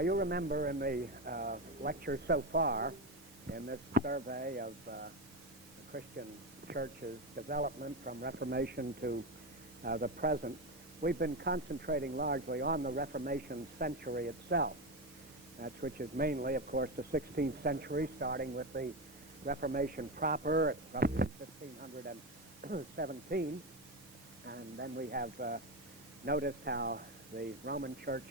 Now, you remember in the lecture so far, in this survey of the Christian Church's development from Reformation to the present, we've been concentrating largely on the Reformation century itself, which is mainly, of course, the 16th century, starting with the Reformation proper at roughly 1517. And then we have noticed how the Roman Church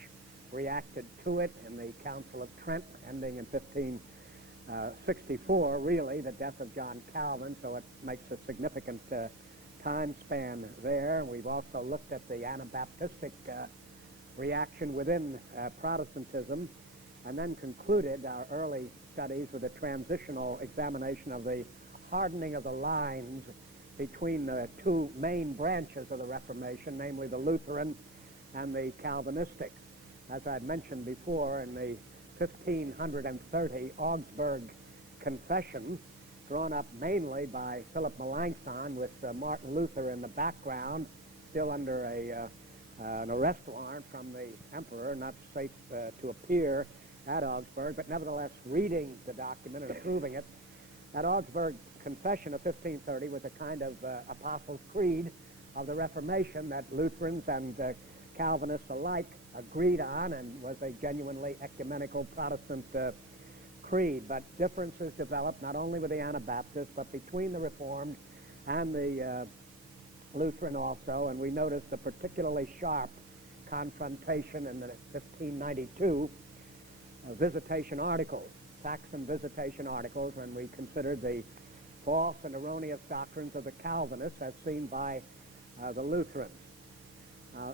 reacted to it in the Council of Trent, ending in 1564, really, the death of John Calvin, so it makes a significant time span there. We've also looked at the Anabaptistic reaction within Protestantism, and then concluded our early studies with a transitional examination of the hardening of the lines between the two main branches of the Reformation, namely the Lutheran and the Calvinistic. As I mentioned before, in the 1530 Augsburg Confession, drawn up mainly by Phillip Melanchthon with Martin Luther in the background, still under an arrest warrant from the emperor, not safe to appear at Augsburg, but nevertheless reading the document and approving it. That Augsburg Confession of 1530 was a kind of Apostles' Creed of the Reformation that Lutherans and Calvinists alike agreed on, and was a genuinely ecumenical Protestant creed. But differences developed not only with the Anabaptists, but between the Reformed and the Lutheran also, and we noticed a particularly sharp confrontation in the 1592 visitation articles, Saxon visitation articles, when we considered the false and erroneous doctrines of the Calvinists as seen by the Lutherans.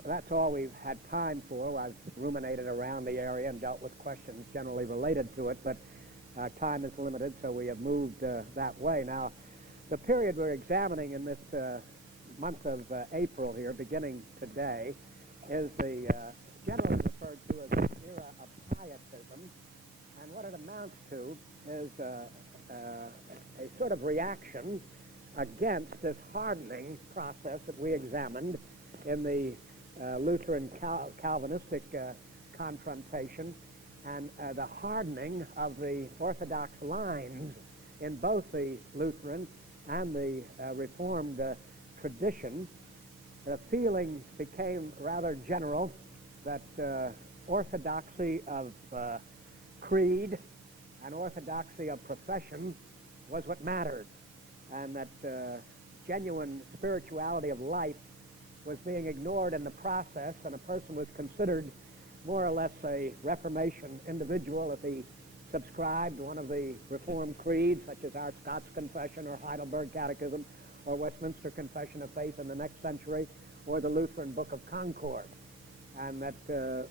That's all we've had time for. I've ruminated around the area and dealt with questions generally related to it, but time is limited, so we have moved that way. Now, the period we're examining in this month of April here, beginning today, is the generally referred to as the era of Pietism, and what it amounts to is a sort of reaction against this hardening process that we examined in the Lutheran Calvinistic confrontation, and the hardening of the Orthodox lines in both the Lutheran and the Reformed tradition. The feeling became rather general that orthodoxy of creed and orthodoxy of profession was what mattered, and that genuine spirituality of life was being ignored in the process, and a person was considered more or less a Reformation individual if he subscribed to one of the Reformed creeds, such as our Scots Confession or Heidelberg Catechism or Westminster Confession of Faith in the next century, or the Lutheran Book of Concord, and that the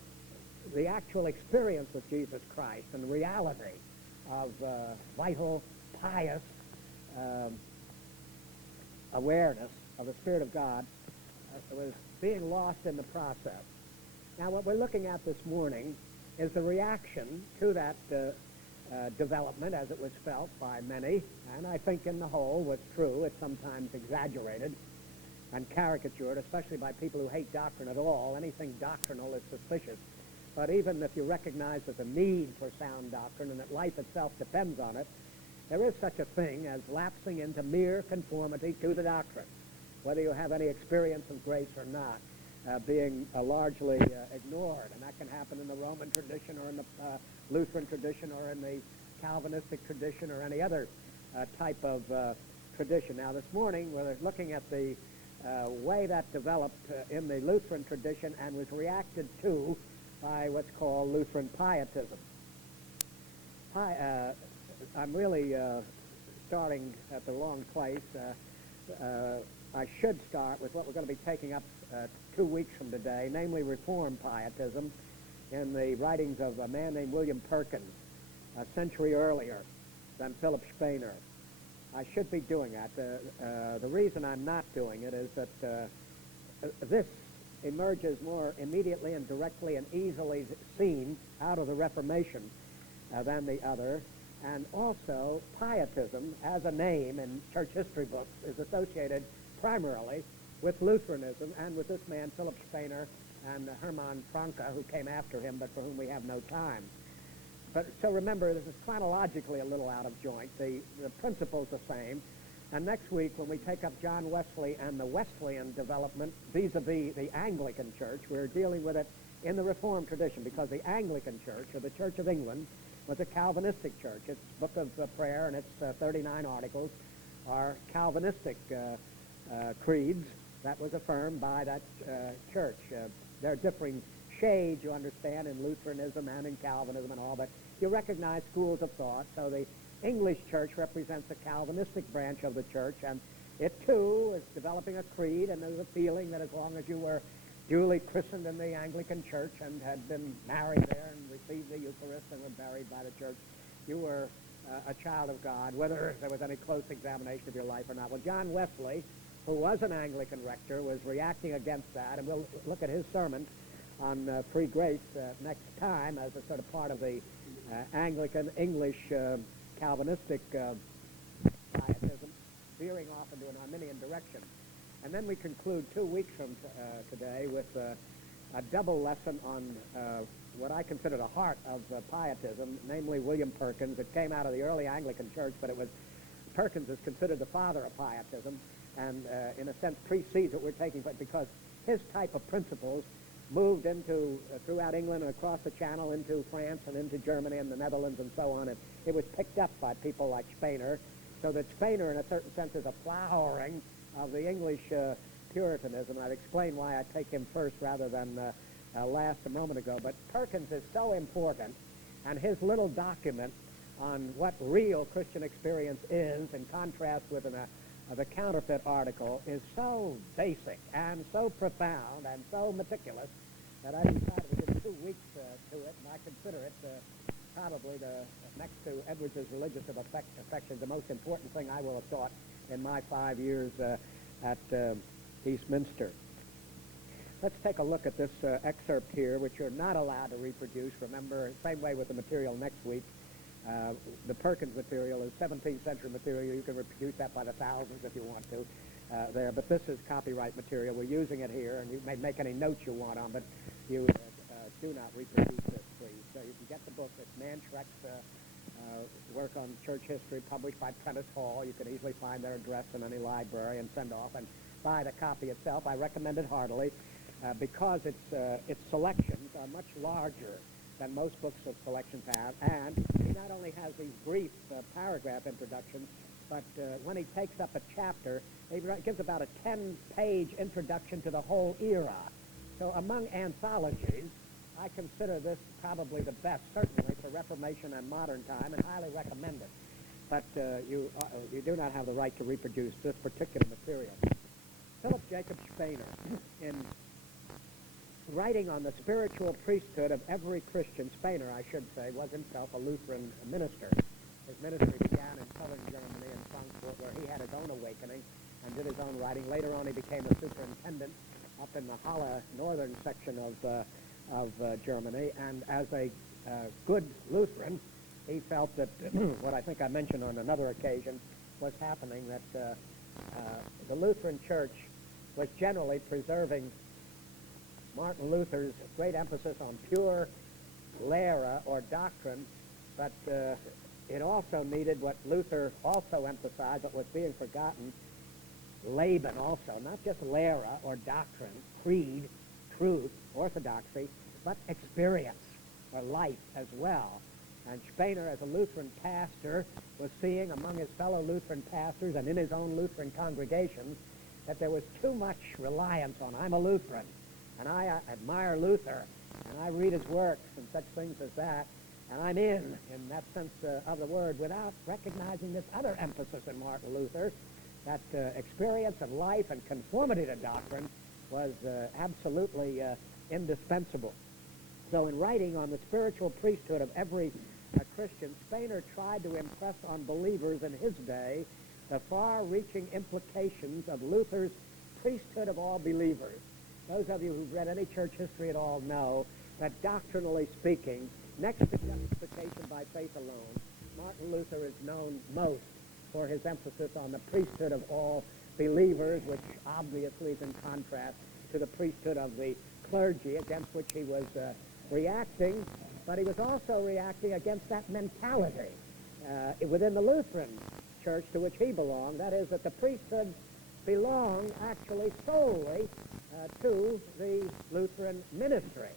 actual experience of Jesus Christ and the reality of vital, pious awareness of the Spirit of God was being lost in the process. Now, what we're looking at this morning is the reaction to that development as it was felt by many, and I think in the whole was true. It's sometimes exaggerated and caricatured, especially by people who hate doctrine at all. Anything doctrinal is suspicious. But even if you recognize there's a need for sound doctrine and that life itself depends on it, there is such a thing as lapsing into mere conformity to the doctrine, whether you have any experience of grace or not, being largely ignored. And that can happen in the Roman tradition or in the Lutheran tradition or in the Calvinistic tradition or any other type of tradition. Now, this morning, we're looking at the way that developed in the Lutheran tradition and was reacted to by what's called Lutheran Pietism. I'm really starting at the wrong place. I should start with what we're going to be taking up 2 weeks from today, namely Reformed Pietism, in the writings of a man named William Perkins, a century earlier than Philip Spener. I should be doing that. The reason I'm not doing it is that this emerges more immediately and directly and easily seen out of the Reformation than the other. And also, Pietism, as a name in church history books, is associated primarily with Lutheranism and with this man, Philip Spener, and Hermann Franke, who came after him, but for whom we have no time. But so remember, this is chronologically a little out of joint. The principle's the same. And next week, when we take up John Wesley and the Wesleyan development vis-a-vis the Anglican Church, we're dealing with it in the Reformed tradition, because the Anglican Church, or the Church of England, was a Calvinistic church. Its book of prayer and its 39 articles are Calvinistic creeds that was affirmed by that church. There are differing shades, you understand, in Lutheranism and in Calvinism and all, but you recognize schools of thought. So the English church represents a Calvinistic branch of the church, and it too is developing a creed, and there's a feeling that as long as you were duly christened in the Anglican church and had been married there and received the Eucharist and were buried by the church, you were a child of God, whether there was any close examination of your life or not. Well, John Wesley, who was an Anglican rector, was reacting against that, and we'll look at his sermon on free grace next time as a sort of part of the Anglican English Calvinistic pietism, veering off into an Arminian direction. And then we conclude 2 weeks from today with a double lesson on what I consider the heart of pietism, namely William Perkins. It came out of the early Anglican Church, but Perkins is considered the father of pietism, and in a sense precedes what we're taking, but because his type of principles moved into throughout England and across the Channel into France and into Germany and the Netherlands and so on, and it was picked up by people like Spener, so that Spener in a certain sense is a flowering of the English Puritanism. I've explained why I take him first rather than last a moment ago, but Perkins is so important, and his little document on what real Christian experience is in contrast with the counterfeit article is so basic and so profound and so meticulous that I decided to give 2 weeks to it, and I consider it probably next to Edwards' Religious Affections, the most important thing I will have taught in my 5 years at Eastminster. Let's take a look at this excerpt here, which you're not allowed to reproduce. Remember, same way with the material next week. The Perkins material is 17th century material. You can reproduce that by the thousands if you want to there, but this is copyright material. We're using it here, and you may make any notes you want on, but you do not reproduce this, please. So you can get the book. It's Nan Schreck's work on church history, published by Prentice Hall. You can easily find their address in any library and send off and buy the copy itself. I recommend it heartily because its selections are much larger than most books of selections have, and he not only has these brief paragraph introductions, but when he takes up a chapter, he gives about a 10-page introduction to the whole era. So among anthologies, I consider this probably the best, certainly for Reformation and modern time, and highly recommend it. But you do not have the right to reproduce this particular material. Phillip Jakob Spener, in writing on the spiritual priesthood of every Christian, Spener, I should say, was himself a Lutheran minister. His ministry began in southern Germany in Frankfurt, where he had his own awakening and did his own writing. Later on, he became a superintendent up in the Halle northern section of Germany, and as a good Lutheran, he felt that what I think I mentioned on another occasion was happening, that the Lutheran Church was generally preserving Martin Luther's great emphasis on pure Lehre or doctrine, but it also needed what Luther also emphasized, but was being forgotten, Leben also, not just Lehre or doctrine, creed, truth, orthodoxy, but experience or life as well. And Spener, as a Lutheran pastor, was seeing among his fellow Lutheran pastors and in his own Lutheran congregations that there was too much reliance on, I'm a Lutheran, and I admire Luther, and I read his works and such things as that, and I'm in that sense of the word, without recognizing this other emphasis in Martin Luther, that experience of life and conformity to doctrine was absolutely indispensable. So in writing on the spiritual priesthood of every Christian, Spener tried to impress on believers in his day the far-reaching implications of Luther's priesthood of all believers. Those of you who've read any church history at all know that doctrinally speaking, next to justification by faith alone, Martin Luther is known most for his emphasis on the priesthood of all believers, which obviously is in contrast to the priesthood of the clergy against which he was reacting, but he was also reacting against that mentality within the Lutheran church to which he belonged. That is, that the priesthood belonged actually solely to the Lutheran ministry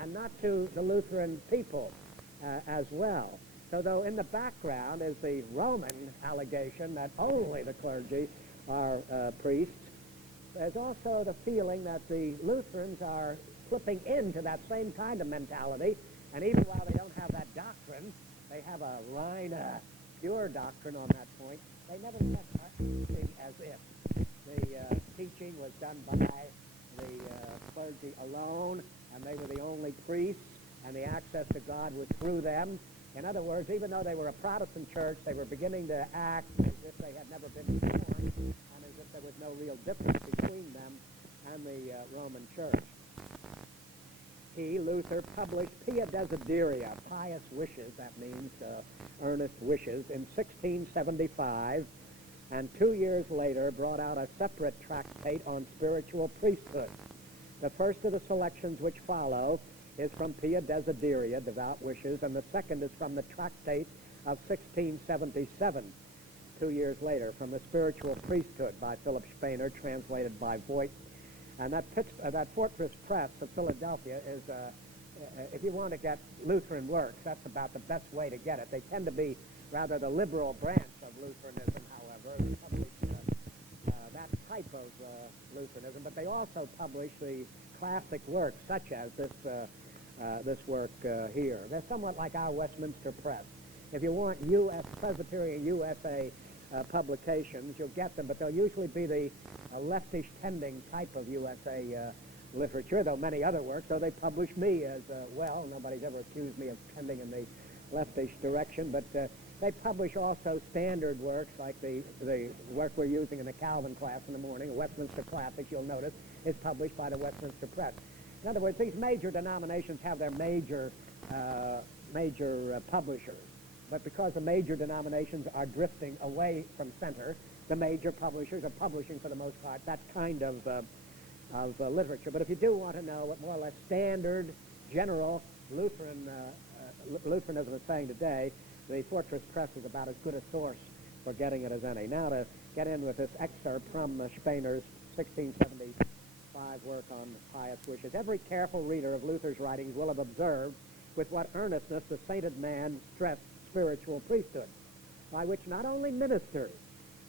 and not to the Lutheran people as well. So though in the background is the Roman allegation that only the clergy are priests, there's also the feeling that the Lutherans are slipping into that same kind of mentality, and even while they don't have that doctrine, they have a rein, pure doctrine on that point. They never kept teaching as if the teaching was done by the clergy alone, and they were the only priests, and the access to God was through them. In other words, even though they were a Protestant church, they were beginning to act as if they had never been reformed, and as if there was no real difference between them and the Roman church. He, Luther, published Pia Desideria, pious wishes, that means earnest wishes, in 1675, and 2 years later brought out a separate tractate on spiritual priesthood. The first of the selections which follow is from Pia Desideria, Devout Wishes, and the second is from the tractate of 1677, 2 years later, from the Spiritual Priesthood by Philip Spener, translated by Voigt. And that Fortress Press of Philadelphia is, if you want to get Lutheran works, that's about the best way to get it. They tend to be rather the liberal branch of Lutheranism, however. They publish that type of Lutheranism, but they also publish the classic works, such as this work here. They're somewhat like our Westminster Press. If you want U.S. Presbyterian USA publications, you'll get them, but they'll usually be the leftish tending type of USA literature, though many other works, so they publish me as well. Nobody's ever accused me of tending in the leftish direction, but they publish also standard works like the work we're using in the Calvin class in the morning, a Westminster Classics, you'll notice, is published by the Westminster Press. In other words, these major denominations have their major publishers. But because the major denominations are drifting away from center, the major publishers are publishing, for the most part, that kind of literature. But if you do want to know what more or less standard, general Lutheranism is saying today, the Fortress Press is about as good a source for getting it as any. Now to get in with this excerpt from Spener's 1675 work on pious wishes. Every careful reader of Luther's writings will have observed with what earnestness the sainted man stressed spiritual priesthood, by which not only ministers,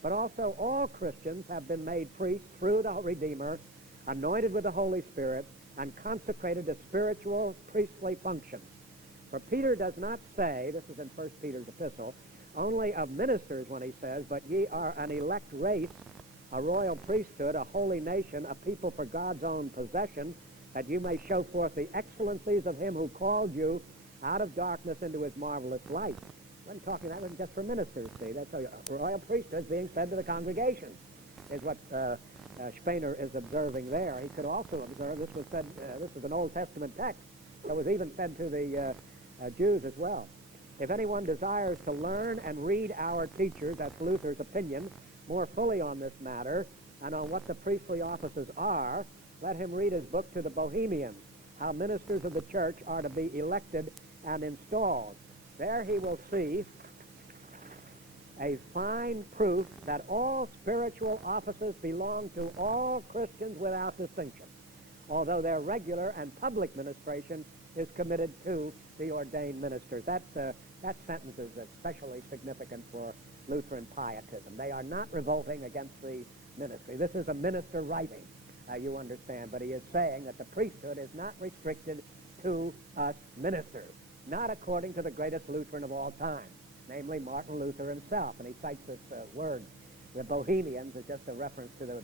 but also all Christians have been made priests through the Redeemer, anointed with the Holy Spirit, and consecrated to spiritual priestly functions. For Peter does not say, this is in 1 Peter's epistle, only of ministers when he says, but ye are an elect race, a royal priesthood, a holy nation, a people for God's own possession, that you may show forth the excellencies of him who called you out of darkness into his marvelous light. I'm talking that wasn't just for ministers, see. That's a royal priesthood being fed to the congregation, is what Spener is observing there. He could also observe this was said. This is an Old Testament text, so it was even fed to the Jews as well. If anyone desires to learn and read our teachers, that's Luther's opinion, more fully on this matter and on what the priestly offices are, let him read his book To the Bohemians, How Ministers of the Church Are to be Elected and Installed. There he will see a fine proof that all spiritual offices belong to all Christians without distinction, although their regular and public ministration is committed to the ordained ministers. That sentence is especially significant for Lutheran pietism. They are not revolting against the ministry. This is a minister writing, you understand, but he is saying that the priesthood is not restricted to us ministers, not according to the greatest Lutheran of all time, namely Martin Luther himself. And he cites this word, the Bohemians, is just a reference to the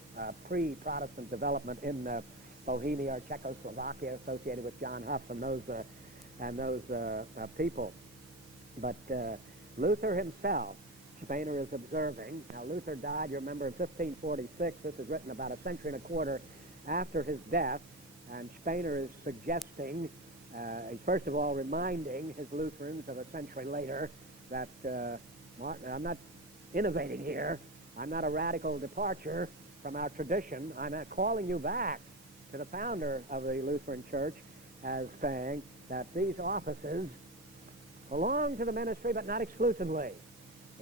pre-Protestant development in Bohemia or Czechoslovakia associated with John Huff and those people. But Luther himself, Spener is observing. Now, Luther died, you remember, in 1546. This is written about a century and a quarter after his death, and Spener is suggesting, first of all, reminding his Lutherans of a century later that, Martin, I'm not innovating here. I'm not a radical departure from our tradition. I'm not calling you back to the founder of the Lutheran Church as saying that these offices belong to the ministry, but not exclusively.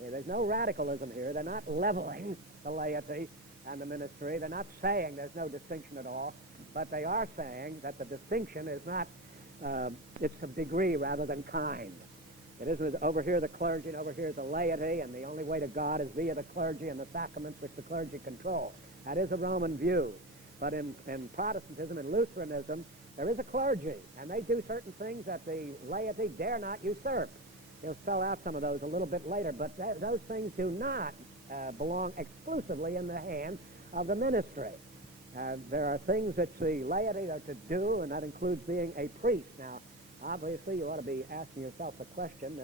There's no radicalism here. They're not leveling the laity and the ministry. They're not saying there's no distinction at all, but they are saying that the distinction is not, it's of degree rather than kind. It isn't over here the clergy and over here the laity, and the only way to God is via the clergy and the sacraments which the clergy control. That is a Roman view. But in Protestantism and Lutheranism, there is a clergy, and they do certain things that the laity dare not usurp. He'll spell out some of those a little bit later, but those things do not belong exclusively in the hands of the ministry. There are things that the laity are to do, and that includes being a priest. Now, obviously, you ought to be asking yourself the question,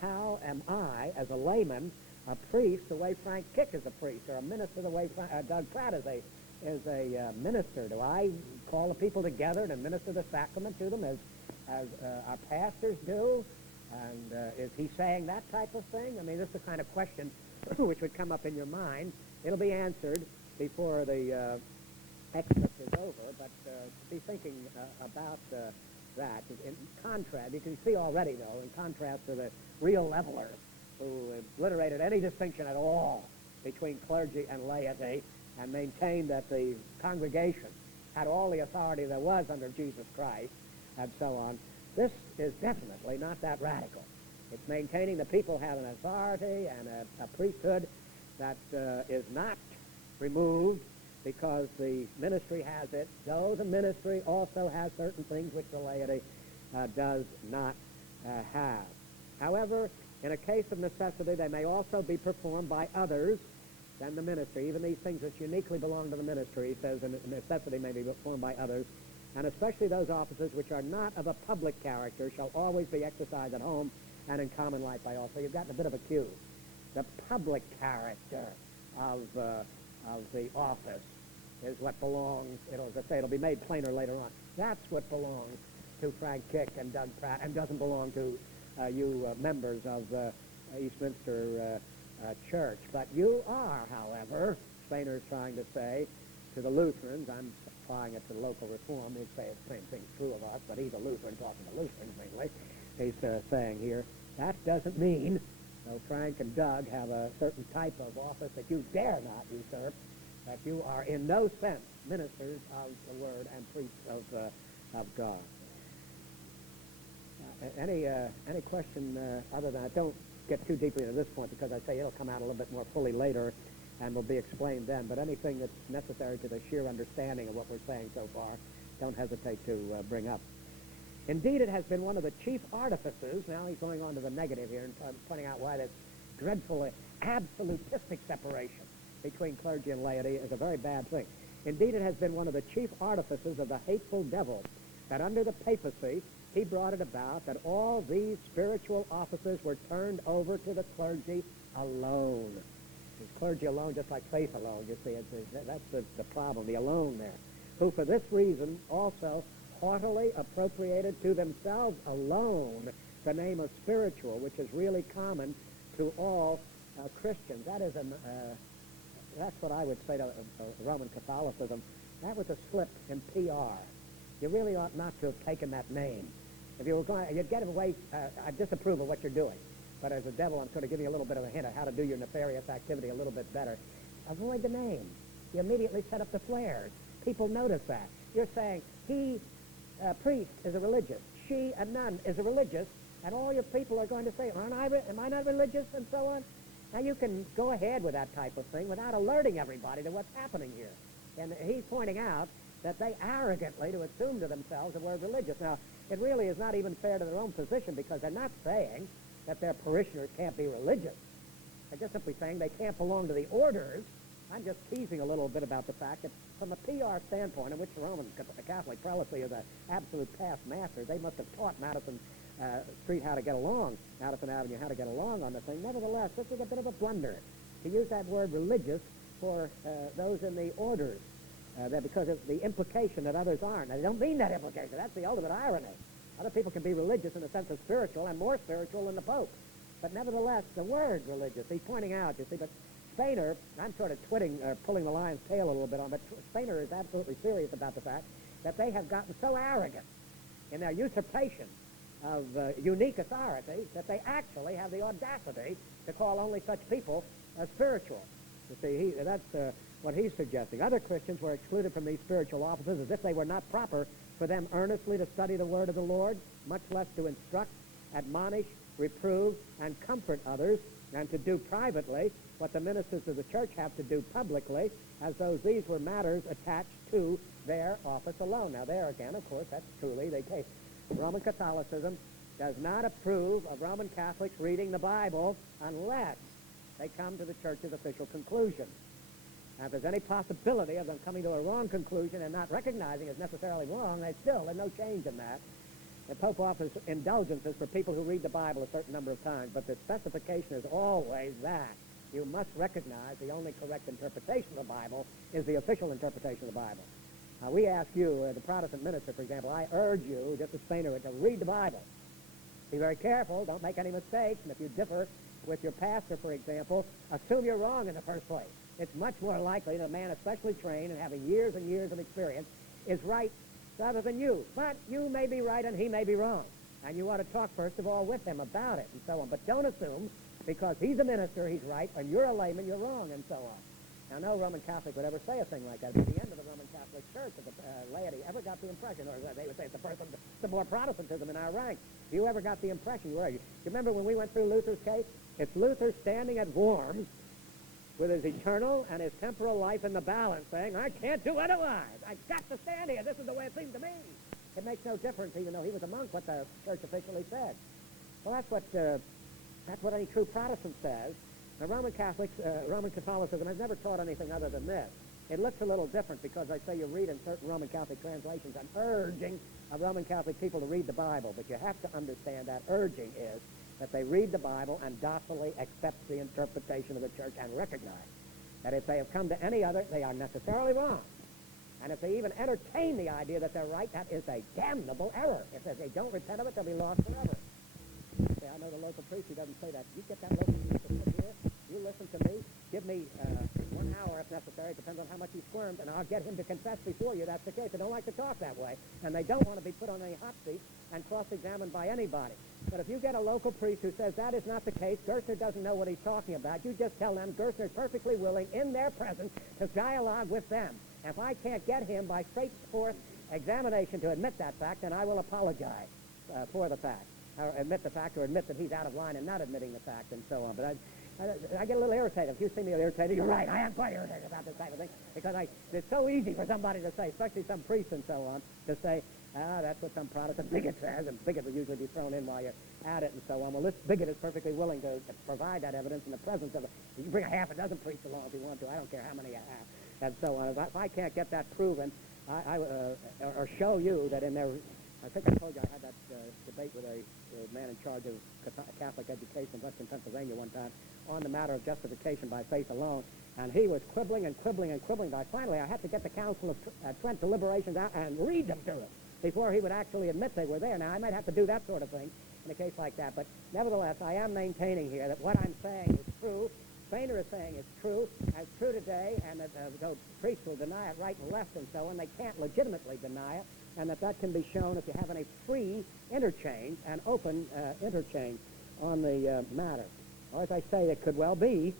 how am I, as a layman, a priest the way Frank Kick is a priest, or a minister the way Doug Pratt is a minister? Do I call the people together and administer the sacrament to them as our pastors do? And is he saying that type of thing? I mean, this is the kind of question which would come up in your mind. It'll be answered before the excerpt is over, but be thinking about that. In contrast, you can see already, though, in contrast to the real leveler who obliterated any distinction at all between clergy and laity and maintained that the congregation had all the authority there was under Jesus Christ and so on. This is definitely not that radical. It's maintaining the people have an authority and a priesthood that is not removed because the ministry has it, though the ministry also has certain things which the laity does not have. However, in a case of necessity, they may also be performed by others than the ministry. Even these things which uniquely belong to the ministry, he says, in necessity may be performed by others, and especially those offices which are not of a public character shall always be exercised at home and in common life by all. So you've gotten a bit of a cue. The public character of the office is what belongs, as I say, it'll be made plainer later on. That's what belongs to Frank Kick and Doug Pratt and doesn't belong to you members of Eastminster Church. But you are, however, Spener is trying to say to the Lutherans, I'm applying it to local reform, he'd say the same thing's true of us, but he's a Lutheran talking to Lutherans mainly. He's saying here, that doesn't mean, though Frank and Doug have a certain type of office that you dare not usurp, that you are in no sense ministers of the Word and priests of God. Any question other than that? Don't get too deeply into this point because I say it'll come out a little bit more fully later and will be explained then. But anything that's necessary to the sheer understanding of what we're saying so far, don't hesitate to bring up. Indeed, it has been one of the chief artifices, now he's going on to the negative here and pointing out why this dreadful absolutistic separation between clergy and laity is a very bad thing. Indeed, it has been one of the chief artifices of the hateful devil that under the papacy he brought it about that all these spiritual offices were turned over to the clergy alone. It's clergy alone, just like faith alone, you see. That's the problem, the alone there. Who for this reason also haughtily appropriated to themselves alone the name of spiritual, which is really common to all Christians. That is that's what I would say to Roman Catholicism. That was a slip in PR. You really ought not to have taken that name. If you were going, you'd get away. I disapprove of what you're doing, but as a devil, I'm going to give you a little bit of a hint of how to do your nefarious activity a little bit better. Avoid the name. You immediately set up the flares. People notice that. You're saying he, priest, is a religious. She, a nun, is a religious, and all your people are going to say, am I not religious, and so on. Now, you can go ahead with that type of thing without alerting everybody to what's happening here. And he's pointing out that they arrogantly to assume to themselves the word religious. Now, it really is not even fair to their own position because they're not saying that their parishioners can't be religious. They're just simply saying they can't belong to the orders. I'm just teasing a little bit about the fact that from a PR standpoint, in which the Roman Catholic prelacy is an absolute past master, they must have taught Madison Street how to get along, Madison Avenue how to get along on the thing. Nevertheless, this is a bit of a blunder to use that word religious for those in the orders, because of the implication that others aren't. Now, they don't mean that implication. That's the ultimate irony. Other people can be religious in the sense of spiritual and more spiritual than the Pope. But nevertheless, the word religious, he's pointing out, you see, but Spener, I'm sort of pulling the lion's tail a little bit on, but Spener is absolutely serious about the fact that they have gotten so arrogant in their usurpation of unique authority that they actually have the audacity to call only such people spiritual. You see, that's what he's suggesting. Other Christians were excluded from these spiritual offices as if they were not proper for them earnestly to study the word of the Lord, much less to instruct, admonish, reprove, and comfort others, and to do privately what the ministers of the church have to do publicly, as though these were matters attached to their office alone. Now there again, of course, that's truly the case. Roman Catholicism does not approve of Roman Catholics reading the Bible unless they come to the church's official conclusion. Now, if there's any possibility of them coming to a wrong conclusion and not recognizing it's necessarily wrong, there's no change in that. The Pope offers indulgences for people who read the Bible a certain number of times, but the specification is always that you must recognize the only correct interpretation of the Bible is the official interpretation of the Bible. We ask you, the Protestant minister, for example, I urge you, just as Spener, to read the Bible. Be very careful, don't make any mistakes, and if you differ with your pastor, for example, assume you're wrong in the first place. It's much more likely that a man especially trained and having years and years of experience is right rather than you. But you may be right and he may be wrong. And you ought to talk, first of all, with him about it and so on. But don't assume because he's a minister, he's right, and you're a layman, you're wrong, and so on. Now, no Roman Catholic would ever say a thing like that. At the end of the Roman Catholic Church, if the laity ever got the impression, or they would say it's the more Protestantism in our ranks. If you ever got the impression, you remember when we went through Luther's case? It's Luther standing at Worms with his eternal and his temporal life in the balance, saying, I can't do otherwise. I've got to stand here. This is the way it seems to me. It makes no difference, even though he was a monk, what the church officially said. Well, that's what any true Protestant says. Now, Roman Catholicism has never taught anything other than this. It looks a little different because I say you read in certain Roman Catholic translations an urging of Roman Catholic people to read the Bible, but you have to understand that urging is that they read the Bible and docilely accept the interpretation of the church and recognize that if they have come to any other, they are necessarily wrong. And if they even entertain the idea that they're right, that is a damnable error. If they don't repent of it, they'll be lost forever. See, I know the local priest who doesn't say that. You get that local priest to sit here, you listen to me, give me 1 hour if necessary, it depends on how much he squirms, and I'll get him to confess before you. That's the case. They don't like to talk that way, and they don't want to be put on any hot seat and cross-examined by anybody. But if you get a local priest who says that is not the case, Gerstner doesn't know what he's talking about, you just tell them Gerstner is perfectly willing in their presence to dialogue with them. If I can't get him by straightforward examination to admit that fact, then I will apologize for the fact, or admit the fact, or admit that he's out of line and not admitting the fact, and so on. But I get a little irritated. If you see me irritated, you're right. I am quite irritated about this type of thing because it's so easy for somebody to say, especially some priest and so on, to say, that's what some Protestant bigot says, and bigot will usually be thrown in while you're at it and so on. Well, this bigot is perfectly willing to provide that evidence in the presence of you can bring a half a dozen priests along if you want to. I don't care how many you have, and so on. If I can't get that proven, or show you that in there, I think I told you I had that debate with a man in charge of Catholic education in Western Pennsylvania one time on the matter of justification by faith alone, and he was quibbling and quibbling and quibbling. Finally, I had to get the Council of Trent deliberations out and read them to him before he would actually admit they were there. Now, I might have to do that sort of thing in a case like that, but nevertheless, I am maintaining here that what I'm saying is true. Spener is saying it's true, and it's true today, and that though priests will deny it right and left and so on, they can't legitimately deny it, and that can be shown if you have any free interchange and open interchange on the matter. Or as I say, it could well be,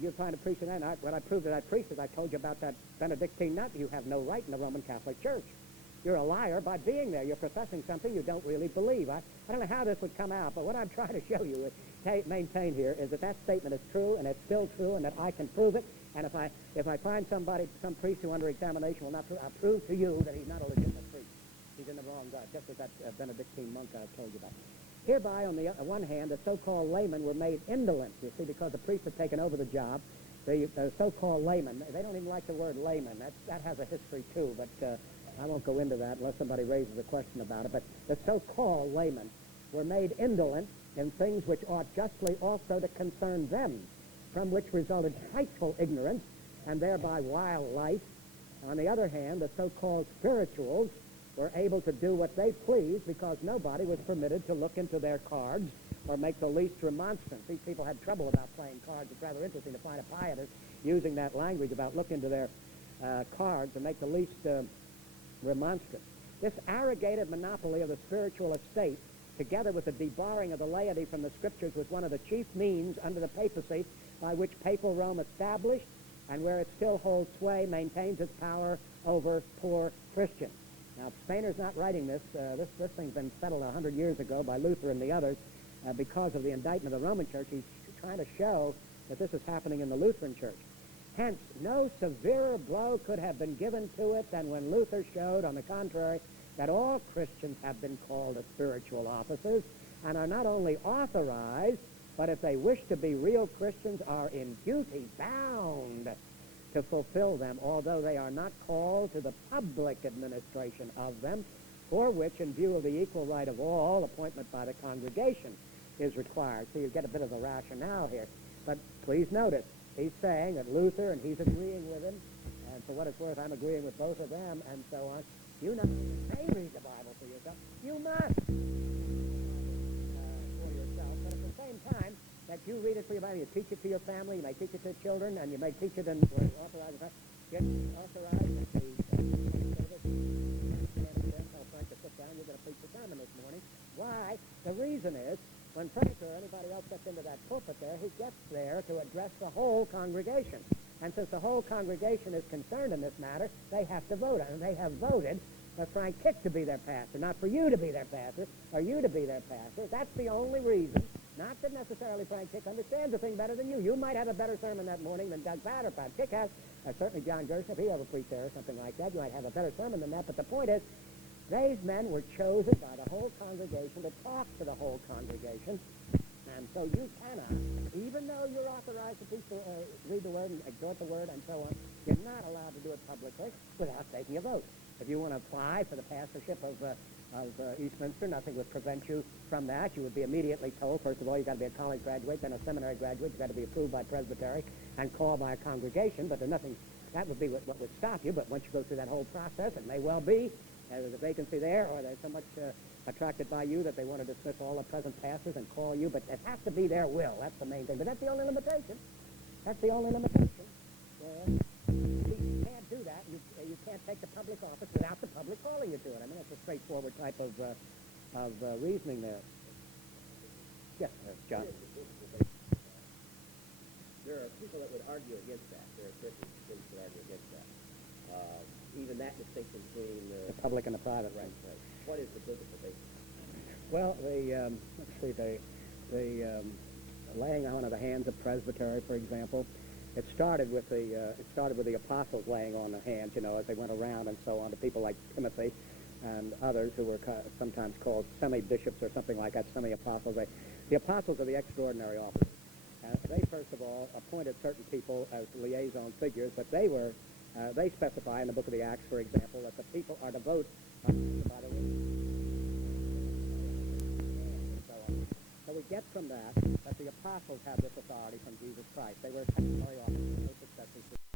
you're trying to preach it, and when I proved that I preached it, I told you about that Benedictine nut. You have no right in the Roman Catholic Church. You're a liar by being there. You're professing something you don't really believe. I don't know how this would come out, but what I'm trying to show you, maintain here, is that statement is true, and it's still true, and that I can prove it. And if I find some priest who under examination will not prove, I'll prove to you that he's not a legitimate priest. He's in the wrong God, just as that Benedictine monk I told you about. Hereby, on the one hand, the so-called laymen were made indolent, you see, because the priests had taken over the job. The so-called laymen, they don't even like the word layman. That has a history, too, but I won't go into that unless somebody raises a question about it. But the so-called laymen were made indolent in things which ought justly also to concern them, from which resulted frightful ignorance, and thereby wild life. On the other hand, the so-called spirituals were able to do what they pleased because nobody was permitted to look into their cards or make the least remonstrance. These people had trouble about playing cards. It's rather interesting to find a pietist using that language about look into their cards and make the least remonstrance. This arrogated monopoly of the spiritual estate, together with the debarring of the laity from the Scriptures, was one of the chief means under the papacy by which papal Rome established, and where it still holds sway, maintains its power over poor Christians. Now, Spener's not writing this. This thing's been settled 100 years ago by Luther and the others because of the indictment of the Roman Church. He's trying to show that this is happening in the Lutheran Church. Hence, no severer blow could have been given to it than when Luther showed, on the contrary, that all Christians have been called to spiritual offices and are not only authorized, but if they wish to be real Christians, are in duty bound to fulfill them, although they are not called to the public administration of them, for which, in view of the equal right of all, appointment by the congregation is required. So you get a bit of a rationale here. But please notice, he's saying that Luther, and he's agreeing with him, and for what it's worth, I'm agreeing with both of them, and so on. You not only may read the Bible for yourself, you must for yourself, but at the same time, that you read it for your Bible, you teach it to your family, you may teach it to children, and you may teach it in authorized, get authorized at the service. Tell Frank to sit down, you're going to preach the sermon this morning. Why? The reason is, when Frank or anybody else gets into that pulpit there, he gets there to address the whole congregation. And since the whole congregation is concerned in this matter, they have to vote. And they have voted for Frank Kick to be their pastor, not for you to be their pastor, or you to be their pastor. That's the only reason. Not that necessarily Frank Kick understands the thing better than you. You might have a better sermon that morning than Doug Patterpot. Kick has, certainly John Gerstner, if he ever preached there or something like that, you might have a better sermon than that. But the point is, these men were chosen by the whole congregation to talk to the whole congregation. And so you cannot, even though you're authorized to read the Word and exhort the Word and so on, you're not allowed to do it publicly without taking a vote. If you want to apply for the pastorship of Eastminster, nothing would prevent you from that. You would be immediately told, first of all, you've got to be a college graduate, then a seminary graduate. You've got to be approved by presbytery and called by a congregation, but there's nothing, that would be what would stop you. But once you go through that whole process, it may well be there's a vacancy there, or there's so much attracted by you that they want to dismiss all the present pastors and call you, but it has to be their will. That's the main thing. But that's the only limitation. That's the only limitation. You can't do that. You can't take the public office without the public calling you to it. I mean, that's a straightforward type of reasoning there. Yes, John. There are people that would argue against that. There are Christians that would argue against that. Even that distinction between the public and the private, right? What is the biblical basis? Well, let's see, the laying on of the hands of presbytery, for example, it started with the apostles laying on the hands, as they went around and so on to people like Timothy and others who were sometimes called semi-bishops or something like that, semi-apostles. The apostles are the extraordinary officers. They first of all appointed certain people as liaison figures, but they specify in the book of the Acts, for example, that the people are to vote by the way. So we get from that the apostles have this authority from Jesus Christ. They were secondary officers, no successors to